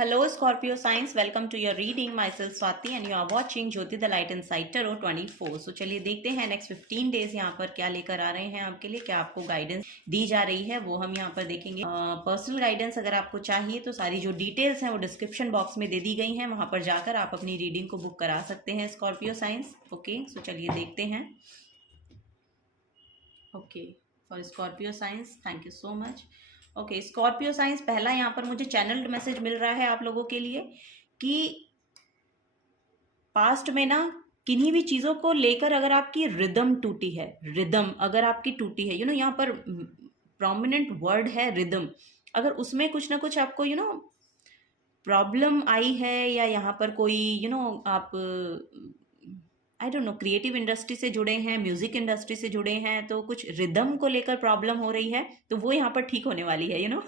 Hello Scorpio signs, welcome to your reading. Myself Swati and you are watching Jyoti the Light Inside Tarot 24. So चलिए देखते हैं next 15 days यहाँ पर क्या लेकर आ रहे हैं आपके लिए, क्या आपको गाइडेंस दी जा रही है वो हम यहाँ पर देखेंगे। पर्सनल गाइडेंस अगर आपको चाहिए तो सारी जो डिटेल्स हैं वो डिस्क्रिप्शन बॉक्स में दे दी गई हैं, वहां पर जाकर आप अपनी रीडिंग को बुक करा सकते हैं स्कॉर्पियो साइंस। ओके, सो चलिए देखते हैं। Okay, for Scorpio science thank you so much. Okay Scorpio science, पहला यहाँ पर मुझे चैनल्ड मैसेज मिल रहा है आप लोगों के लिए कि पास्ट में ना किन्हीं भी चीज़ों को लेकर अगर आपकी रिदम टूटी है, रिदम अगर आपकी टूटी है, यहाँ पर प्रोमिनेंट वर्ड है रिदम, अगर उसमें कुछ ना कुछ आपको प्रॉब्लम आई है, या यहाँ पर कोई आप I don't know creative industry से जुड़े हैं, म्यूजिक इंडस्ट्री से जुड़े हैं, तो कुछ रिदम को लेकर प्रॉब्लम हो रही है तो वो यहाँ पर ठीक होने वाली है।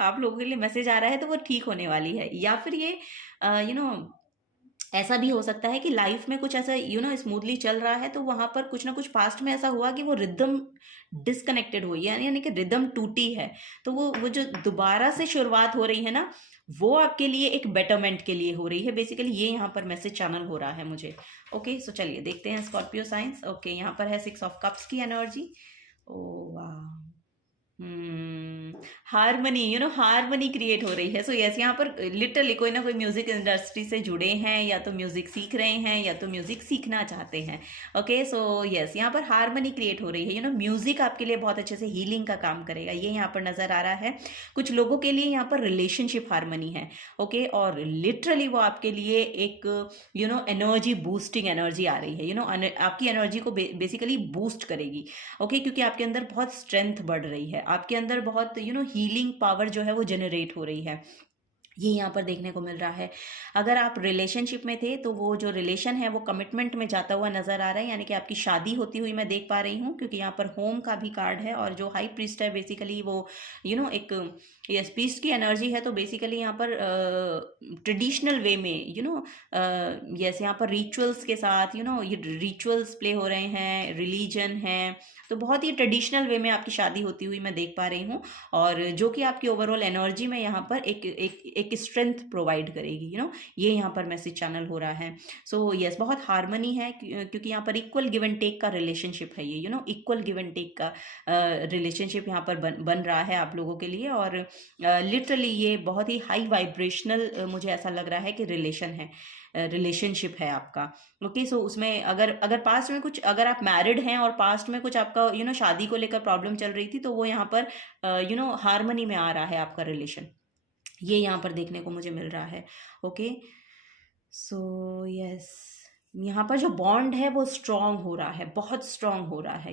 आप लोगों के लिए मैसेज आ रहा है तो वो ठीक होने वाली है। या फिर ये ऐसा भी हो सकता है कि लाइफ में कुछ ऐसा स्मूथली चल रहा है तो वहां पर कुछ ना कुछ पास्ट में ऐसा हुआ कि वो रिदम डिस्कनेक्टेड हुई है, यानी कि रिदम टूटी है, तो वो जो दोबारा से शुरुआत हो रही है ना, वो आपके लिए एक बेटरमेंट के लिए हो रही है। बेसिकली ये यहाँ पर मैसेज चैनल हो रहा है मुझे। ओके, सो चलिए देखते हैं स्कॉर्पियो साइंस। ओके, यहाँ पर है 6 ऑफ कप्स की एनर्जी। ओ वाह, हारमनी, हारमनी क्रिएट हो रही है। सो यस, यहाँ पर लिटरली कोई ना कोई म्यूजिक इंडस्ट्री से जुड़े हैं, या तो म्यूजिक सीख रहे हैं या तो म्यूजिक सीखना चाहते हैं। ओके, सो यस, यहाँ पर हारमनी क्रिएट हो रही है। म्यूजिक आपके लिए बहुत अच्छे से हीलिंग का काम करेगा, ये यहाँ पर नजर आ रहा है। कुछ लोगों के लिए यहाँ पर रिलेशनशिप हारमनी है। ओके, और लिटरली वो आपके लिए एक एनर्जी बूस्टिंग एनर्जी आ रही है। आपकी एनर्जी को बेसिकली बूस्ट करेगी। ओके, क्योंकि आपके अंदर बहुत स्ट्रेंथ बढ़ रही है, आपके अंदर बहुत हीलिंग पावर जो है वो जनरेट हो रही है, ये यहाँ पर देखने को मिल रहा है। अगर आप रिलेशनशिप में थे तो वो जो रिलेशन है वो कमिटमेंट में जाता हुआ नजर आ रहा है, यानी कि आपकी शादी होती हुई मैं देख पा रही हूँ, क्योंकि यहाँ पर होम का भी कार्ड है, और जो हाई प्रीस्ट है बेसिकली वो एक यस प्रीस्ट की एनर्जी है। तो बेसिकली यहाँ पर ट्रेडिशनल वे में यस यहाँ पर रिचुअल्स के साथ ये रिचुअल्स प्ले हो रहे हैं, रिलीजन है, तो बहुत ही ट्रेडिशनल वे में आपकी शादी होती हुई मैं देख पा रही हूँ, और जो कि आपकी ओवरऑल एनर्जी में यहाँ पर एक स्ट्रेंथ प्रोवाइड करेगी। ये यहाँ पर मैसेज चैनल हो रहा है। सो यस, बहुत हार्मनी है, क्योंकि यहाँ पर इक्वल गिव एंड टेक का रिलेशनशिप है ये, इक्वल गिव एंड टेक का रिलेशनशिप यहाँ पर बन रहा है आप लोगों के लिए। और लिटरली ये बहुत ही हाई वाइब्रेशनल मुझे ऐसा लग रहा है कि रिलेशनशिप है आपका। ओके, सो उसमें अगर पास्ट में कुछ, अगर आप मैरिड हैं और पास्ट में कुछ आपका शादी को लेकर प्रॉब्लम चल रही थी, तो वो यहाँ पर हार्मनी में आ रहा है आपका रिलेशन, ये यहाँ पर देखने को मुझे मिल रहा है। ओके, सो यस, यहाँ पर जो बॉन्ड है वो स्ट्रांग हो रहा है, बहुत स्ट्रांग हो रहा है,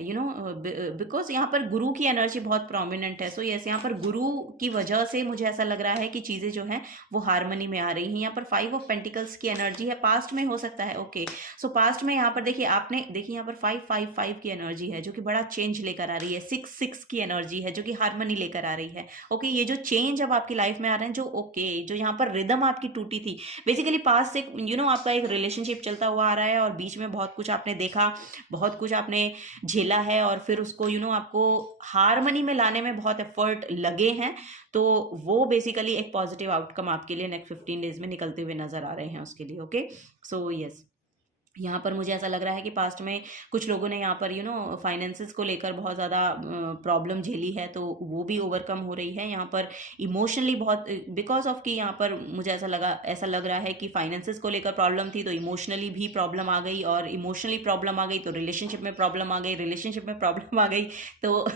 बिकॉज यहाँ पर गुरु की एनर्जी बहुत प्रोमिनेंट है। सो यस, यहाँ पर गुरु की वजह से मुझे ऐसा लग रहा है कि चीज़ें जो हैं वो हार्मनी में आ रही हैं। यहाँ पर 5 ऑफ पेंटिकल्स की एनर्जी है, पास्ट में हो सकता है। ओके, सो पास्ट में यहाँ पर देखिए यहाँ पर 5-5-5 की एनर्जी है, जो कि बड़ा चेंज लेकर आ रही है। 6-6 की एनर्जी है, जो कि हार्मनी लेकर आ रही है। ओके, ये जो चेंज अब आपकी लाइफ में आ रहे हैं, जो यहाँ पर रिदम आपकी टूटी थी, बेसिकली पास्ट से आपका एक रिलेशनशिप चलता हुआ आ रहा है, और बीच में बहुत कुछ आपने देखा, बहुत कुछ आपने झेला है, और फिर उसको आपको हार्मनी में लाने में बहुत एफर्ट लगे हैं, तो वो बेसिकली एक पॉजिटिव आउटकम आपके लिए नेक्स्ट 15 डेज में निकलते हुए नजर आ रहे हैं उसके लिए। ओके, सो यस, यहाँ पर मुझे ऐसा लग रहा है कि पास्ट में कुछ लोगों ने यहाँ पर फाइनेंसेस को लेकर बहुत ज़्यादा प्रॉब्लम झेली है, तो वो भी ओवरकम हो रही है। यहाँ पर इमोशनली बहुत, बिकॉज ऑफ कि यहाँ पर मुझे ऐसा लग रहा है कि फाइनेंसेस को लेकर प्रॉब्लम थी, तो इमोशनली भी प्रॉब्लम आ गई, और इमोशनली प्रॉब्लम आ गई तो रिलेशनशिप में प्रॉब्लम आ गई, रिलेशनशिप में प्रॉब्लम आ गई, तो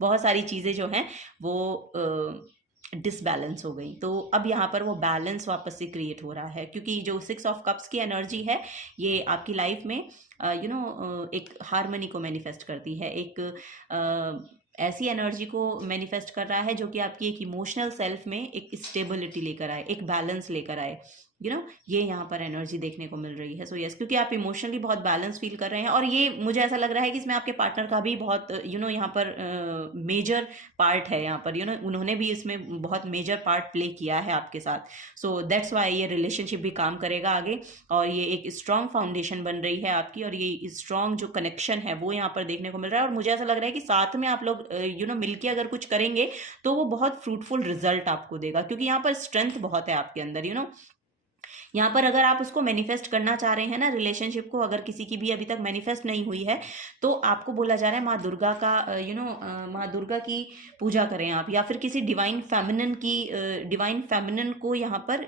बहुत सारी चीज़ें जो हैं वो डिसबैलेंस हो गई। तो अब यहाँ पर वो बैलेंस वापस से क्रिएट हो रहा है, क्योंकि जो 6 ऑफ कप्स की एनर्जी है ये आपकी लाइफ में एक हार्मनी को मैनिफेस्ट करती है, एक ऐसी एनर्जी को मैनिफेस्ट कर रहा है जो कि आपकी एक इमोशनल सेल्फ में एक स्टेबिलिटी लेकर आए, एक बैलेंस लेकर आए। ये यहाँ पर एनर्जी देखने को मिल रही है। सो यस, क्योंकि आप इमोशनली बहुत बैलेंस फील कर रहे हैं, और ये मुझे ऐसा लग रहा है कि इसमें आपके पार्टनर का भी बहुत यहाँ पर मेजर पार्ट है। यहाँ पर उन्होंने भी इसमें बहुत मेजर पार्ट प्ले किया है आपके साथ। सो दैट्स वाई ये रिलेशनशिप भी काम करेगा आगे, और ये एक स्ट्रॉन्ग फाउंडेशन बन रही है आपकी, और ये स्ट्रॉन्ग जो कनेक्शन है वो यहाँ पर देखने को मिल रहा है। और मुझे ऐसा लग रहा है कि साथ में आप लोग मिलके अगर कुछ करेंगे तो वो बहुत फ्रूटफुल रिजल्ट आपको देगा, क्योंकि यहाँ पर स्ट्रेंथ बहुत है आपके अंदर। यहाँ पर अगर आप उसको मैनिफेस्ट करना चाह रहे हैं ना, रिलेशनशिप को, अगर किसी की भी अभी तक मैनिफेस्ट नहीं हुई है, तो आपको बोला जा रहा है माँ दुर्गा का माँ दुर्गा की पूजा करें आप, या फिर किसी डिवाइन फेमिनिन को यहाँ पर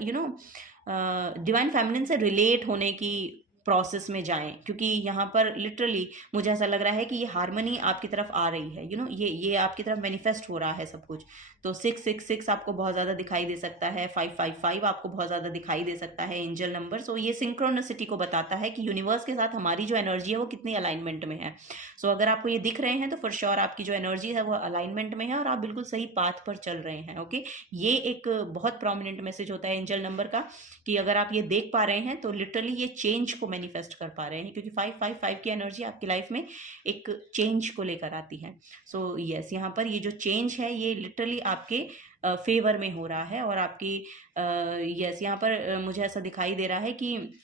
डिवाइन फेमिनिन से रिलेट होने की प्रोसेस में जाएं, क्योंकि यहाँ पर लिटरली मुझे ऐसा लग रहा है कि ये हारमनी आपकी तरफ आ रही है। ये आपकी तरफ मैनिफेस्ट हो रहा है सब कुछ। तो 666 आपको बहुत ज़्यादा दिखाई दे सकता है, 555 आपको बहुत ज़्यादा दिखाई दे सकता है एंजल नंबर। सो ये सिंक्रोनिसिटी को बताता है कि यूनिवर्स के साथ हमारी जो एनर्जी है वो कितनी अलाइनमेंट में है। सो अगर आपको ये दिख रहे हैं तो फॉर श्योर आपकी जो एनर्जी है वो अलाइनमेंट में है, और आप बिल्कुल सही पाथ पर चल रहे हैं। ओके, ये एक बहुत प्रोमिनेंट मैसेज होता है एंजल नंबर का, कि अगर आप ये देख पा रहे हैं तो लिटरली ये चेंज को मैनिफेस्ट कर पा रहे हैं, क्योंकि 555 की एनर्जी आपकी लाइफ में एक चेंज को लेकर आती है। सो यस, यहाँ पर ये जो चेंज है ये लिटरली आपके फेवर में हो रहा है, और आपकी यस यहाँ पर मुझे ऐसा दिखाई दे रहा है कि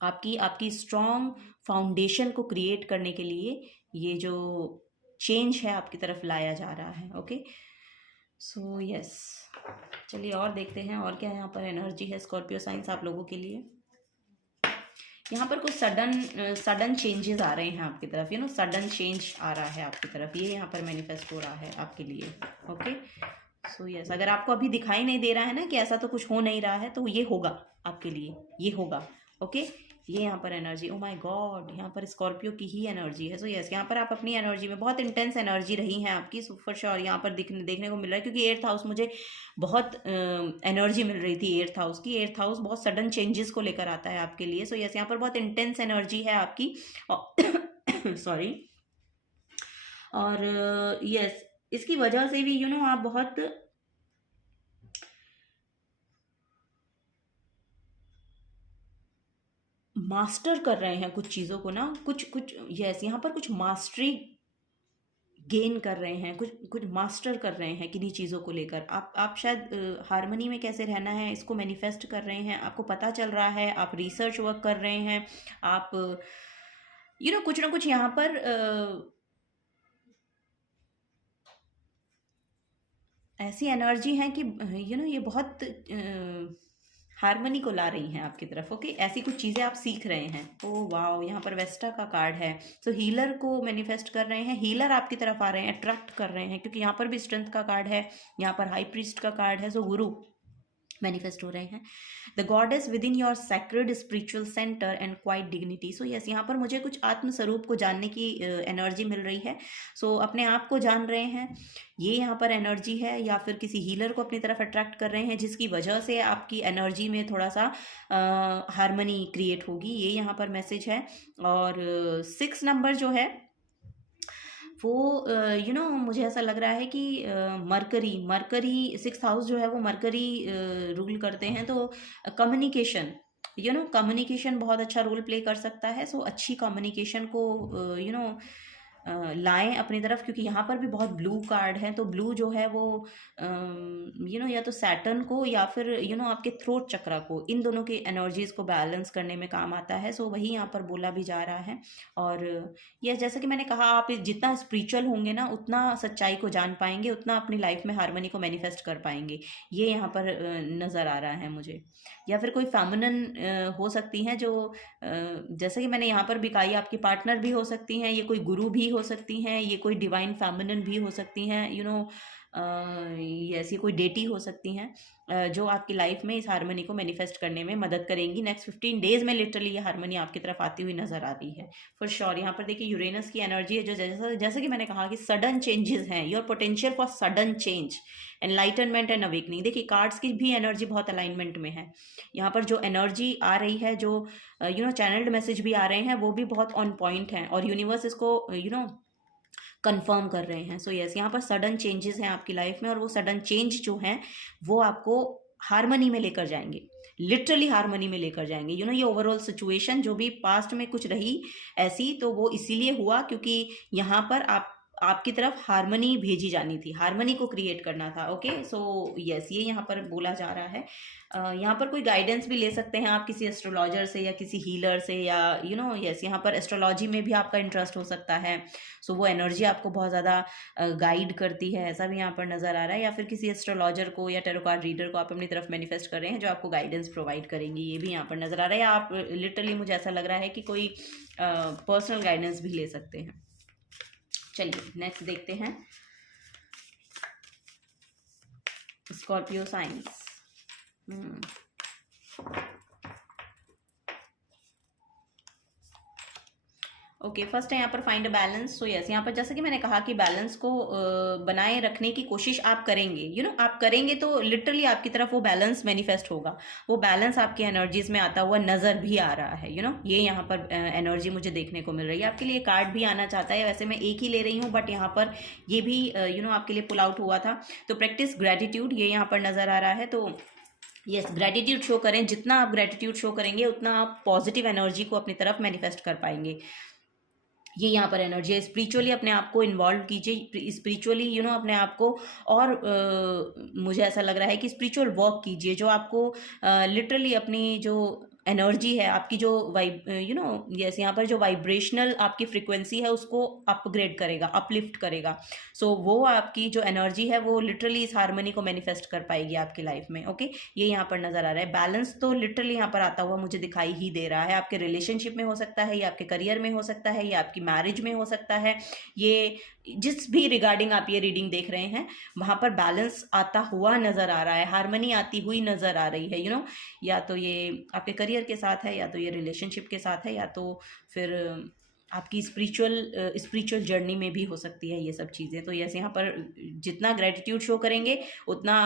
आपकी स्ट्रॉन्ग फाउंडेशन को क्रिएट करने के लिए ये जो चेंज है आपकी तरफ लाया जा रहा है। ओके, सो यस, चलिए और देखते हैं और क्या यहाँ पर एनर्जी है स्कॉर्पियो साइंस आप लोगों के लिए। यहाँ पर कुछ सडन चेंजेस आ रहे हैं आपकी तरफ, सडन चेंज आ रहा है आपकी तरफ, ये यहाँ पर मैनिफेस्ट हो रहा है आपके लिए। ओके, सो यस, अगर आपको अभी दिखाई नहीं दे रहा है ना कि ऐसा तो कुछ हो नहीं रहा है, तो ये होगा आपके लिए, ये होगा। ओके, ये यहाँ पर एनर्जी, ओ माय गॉड, यहाँ पर स्कॉर्पियो की ही एनर्जी है। सो यस, यहाँ पर आप अपनी एनर्जी में, बहुत इंटेंस एनर्जी रही है आपकी फॉर श्योर, यहाँ पर देखने को मिल रहा है, क्योंकि 8th हाउस मुझे बहुत एनर्जी मिल रही थी 8th हाउस की। 8th हाउस बहुत सडन चेंजेस को लेकर आता है आपके लिए। सो यस, यहाँ पर बहुत इंटेंस एनर्जी है आपकी, सॉरी, और यस इसकी वजह से भी आप बहुत मास्टर कर रहे हैं कुछ चीज़ों को ना, कुछ यस, यहाँ पर कुछ मास्टरी गेन कर रहे हैं, कुछ मास्टर कर रहे हैं किन्हीं चीज़ों को लेकर। आप शायद हारमनी में कैसे रहना है इसको मैनिफेस्ट कर रहे हैं, आपको पता चल रहा है, आप रिसर्च वर्क कर रहे हैं, आप कुछ ना कुछ यहाँ पर ऐसी एनर्जी है कि ये बहुत हारमनी को ला रही हैं आपकी तरफ। ओके, ऐसी कुछ चीज़ें आप सीख रहे हैं। ओ वाओ, यहाँ पर वेस्टा का कार्ड है। सो हीलर को मैनिफेस्ट कर रहे हैं, हीलर आपकी तरफ आ रहे हैं, अट्रैक्ट कर रहे हैं, क्योंकि यहाँ पर भी स्ट्रेंथ का कार्ड है, यहाँ पर हाई प्रीस्ट का कार्ड है। सो गुरु मैनिफेस्ट हो रहे हैं, the goddess with in your sacred spiritual centre and quite dignity. So yes, यहाँ पर मुझे कुछ आत्मस्वरूप को जानने की एनर्जी मिल रही है। सो अपने आप को जान रहे हैं, ये यहाँ पर एनर्जी है, या फिर किसी हीलर को अपनी तरफ अट्रैक्ट कर रहे हैं, जिसकी वजह से आपकी एनर्जी में थोड़ा सा हारमनी क्रिएट होगी, ये यहाँ पर मैसेज है। और 6 नंबर जो है वो मुझे ऐसा लग रहा है कि मरकरी 6th हाउस जो है वो मरकरी रूल करते हैं, तो कम्युनिकेशन कम्युनिकेशन बहुत अच्छा रोल प्ले कर सकता है। सो अच्छी कम्युनिकेशन को लाएं अपनी तरफ, क्योंकि यहाँ पर भी बहुत ब्लू कार्ड है। तो ब्लू जो है वो या तो सैटर्न को या फिर आपके थ्रोट चक्रा को, इन दोनों की एनर्जीज को बैलेंस करने में काम आता है। सो वही यहाँ पर बोला भी जा रहा है। और ये जैसा कि मैंने कहा, आप जितना स्पिरिचुअल होंगे ना, उतना सच्चाई को जान पाएंगे, उतना अपनी लाइफ में हारमनी को मैनिफेस्ट कर पाएंगे, ये यहाँ पर नज़र आ रहा है मुझे। या फिर कोई फेमिनिन हो सकती हैं, जो जैसे कि मैंने यहाँ पर भी कहा, आपकी पार्टनर भी हो सकती हैं, ये कोई गुरु भी हो सकती हैं, ये कोई डिवाइन फेमिनिन भी हो सकती हैं, ये ऐसी कोई डेटी हो सकती हैं जो आपकी लाइफ में इस हारमनी को मैनिफेस्ट करने में मदद करेंगी। नेक्स्ट 15 डेज में लिटरली ये हारमनी आपकी तरफ आती हुई नजर आ रही है फॉर श्योर। यहाँ पर देखिए यूरेनस की एनर्जी है, जो जैसे कि मैंने कहा कि सडन चेंजेस हैं, your potential for sudden change, enlightenment and awakening. देखिए कार्ड्स की भी एनर्जी बहुत अलाइनमेंट में है। यहाँ पर जो एनर्जी आ रही है, जो चैनल्ड मैसेज भी आ रहे हैं, वो भी बहुत ऑन पॉइंट हैं, और यूनिवर्स इसको कंफर्म कर रहे हैं। सो यस, यहाँ पर सडन चेंजेस हैं आपकी लाइफ में, और वो सडन चेंज जो हैं वो आपको हारमनी में लेकर जाएंगे, लिटरली हारमनी में लेकर जाएंगे। ये ओवरऑल सिचुएशन जो भी पास्ट में कुछ रही ऐसी, तो वो इसीलिए हुआ क्योंकि यहाँ पर आपकी तरफ हारमनी भेजी जानी थी, हारमनी को क्रिएट करना था। ओके, सो यस, ये यहाँ पर बोला जा रहा है। यहाँ पर कोई गाइडेंस भी ले सकते हैं आप किसी एस्ट्रोलॉजर से या किसी हीलर से, या यस, यहाँ पर एस्ट्रोलॉजी में भी आपका इंटरेस्ट हो सकता है। सो वो एनर्जी आपको बहुत ज़्यादा गाइड करती है, ऐसा भी यहाँ पर नज़र आ रहा है। या फिर किसी एस्ट्रोलॉजर को या टैरो कार्ड रीडर को आप अपनी तरफ मैनिफेस्ट कर रहे हैं जो आपको गाइडेंस प्रोवाइड करेंगी, ये भी यहाँ पर नज़र आ रहा है। या आप लिटरली, मुझे ऐसा लग रहा है कि कोई पर्सनल गाइडेंस भी ले सकते हैं। चलिए नेक्स्ट देखते हैं, स्कॉर्पियो साइंस। ओके, फर्स्ट है यहाँ पर find a balance. So yes, यहाँ पर जैसे कि मैंने कहा कि बैलेंस को बनाए रखने की कोशिश आप करेंगे, आप करेंगे तो लिटरली आपकी तरफ वो बैलेंस मैनिफेस्ट होगा। वो बैलेंस आपकी एनर्जीज में आता हुआ नज़र भी आ रहा है। ये यहाँ पर एनर्जी मुझे देखने को मिल रही है। आपके लिए कार्ड भी आना चाहता है, वैसे मैं एक ही ले रही हूँ, बट यहाँ पर ये भी आपके लिए पुल आउट हुआ था। तो प्रैक्टिस ग्रेटिट्यूड, ये यहाँ पर नज़र आ रहा है। तो यस, ग्रेटिट्यूड शो करें। जितना आप ग्रेटिट्यूड शो करेंगे उतना आप पॉजिटिव एनर्जी को अपनी तरफ मैनिफेस्ट कर पाएंगे। ये यहाँ पर एनर्जी है। स्पिरिचुअली अपने आप को इन्वॉल्व कीजिए, स्पिरिचुअली अपने आप को, और मुझे ऐसा लग रहा है कि स्पिरिचुअल वर्क कीजिए जो आपको लिटरली अपनी जो एनर्जी है, आपकी जो यस, यहाँ पर जो वाइब्रेशनल आपकी फ्रिक्वेंसी है उसको अपग्रेड करेगा, अपलिफ्ट करेगा। सो वो आपकी जो एनर्जी है वो लिटरली इस हारमनी को मैनिफेस्ट कर पाएगी आपकी लाइफ में। ओके, ये यहाँ पर नज़र आ रहा है। बैलेंस तो लिटरली यहाँ पर आता हुआ मुझे दिखाई ही दे रहा है। आपके रिलेशनशिप में हो सकता है, या आपके करियर में हो सकता है, या आपकी मैरिज में हो सकता है। ये जिस भी रिगार्डिंग आप ये रीडिंग देख रहे हैं वहाँ पर बैलेंस आता हुआ नज़र आ रहा है, हारमनी आती हुई नज़र आ रही है। या तो ये आपके करियर के साथ है, या तो ये रिलेशनशिप के साथ है, या तो फिर आपकी स्पिरिचुअल जर्नी में भी हो सकती है ये सब चीज़ें। तो यस, यहाँ पर जितना ग्रेटिट्यूड शो करेंगे उतना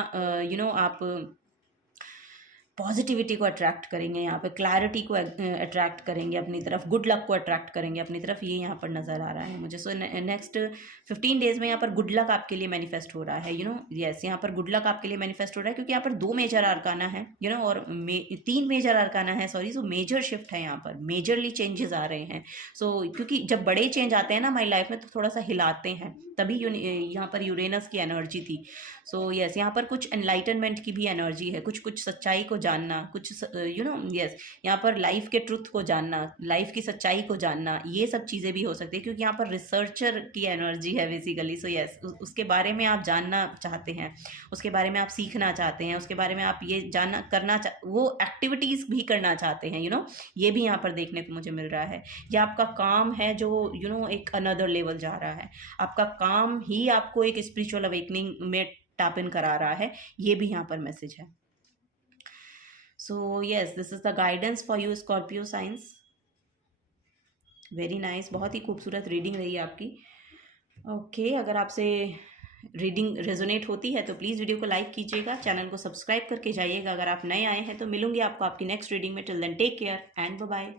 आप पॉजिटिविटी को अट्रैक्ट करेंगे, यहाँ पे क्लैरिटी को अट्रैक्ट करेंगे अपनी तरफ, गुड लक को अट्रैक्ट करेंगे अपनी तरफ। ये यहाँ पर नज़र आ रहा है मुझे। सो नेक्स्ट 15 डेज में यहाँ पर गुड लक आपके लिए मैनिफेस्ट हो रहा है। यस, यहाँ पर गुड लक आपके लिए मैनिफेस्ट हो रहा है क्योंकि यहाँ पर 2 मेजर अरकाना है, और 3 मेजर अरकाना है, सॉरी। सो मेजर शिफ्ट है, यहाँ पर मेजरली चेंजेस आ रहे हैं। सो क्योंकि जब बड़े चेंज आते हैं ना हमारी लाइफ में तो थोड़ा सा हिलाते हैं, तभी यहाँ पर यूरेनस की एनर्जी थी। सो यस, यहाँ पर कुछ एनलाइटनमेंट की भी एनर्जी है, कुछ सच्चाई को जानना, कुछ यस, यहाँ पर लाइफ के ट्रुथ को जानना, लाइफ की सच्चाई को जानना, ये सब चीज़ें भी हो सकती है क्योंकि यहाँ पर रिसर्चर की एनर्जी है बेसिकली। सो यस, उसके बारे में आप जानना चाहते हैं, उसके बारे में आप सीखना चाहते हैं, उसके बारे में आप ये वो एक्टिविटीज़ भी करना चाहते हैं। ये भी यहाँ पर देखने को मुझे मिल रहा है। या आपका काम है जो एक अनदर लेवल जा रहा है, आपका काम ही आपको एक स्पिरिचुअल अवेकनिंग में टैप इन करा रहा है, ये भी यहाँ पर मैसेज है। So yes, this is the guidance for you Scorpio science. Very nice, बहुत ही खूबसूरत रीडिंग रही आपकी। ओके, अगर आपसे रीडिंग रेजोनेट होती है तो प्लीज़ वीडियो को लाइक कीजिएगा, चैनल को सब्सक्राइब करके जाइएगा अगर आप नए आए हैं। तो मिलूंगी आपको आपकी नेक्स्ट रीडिंग में। Till then take care and bye bye.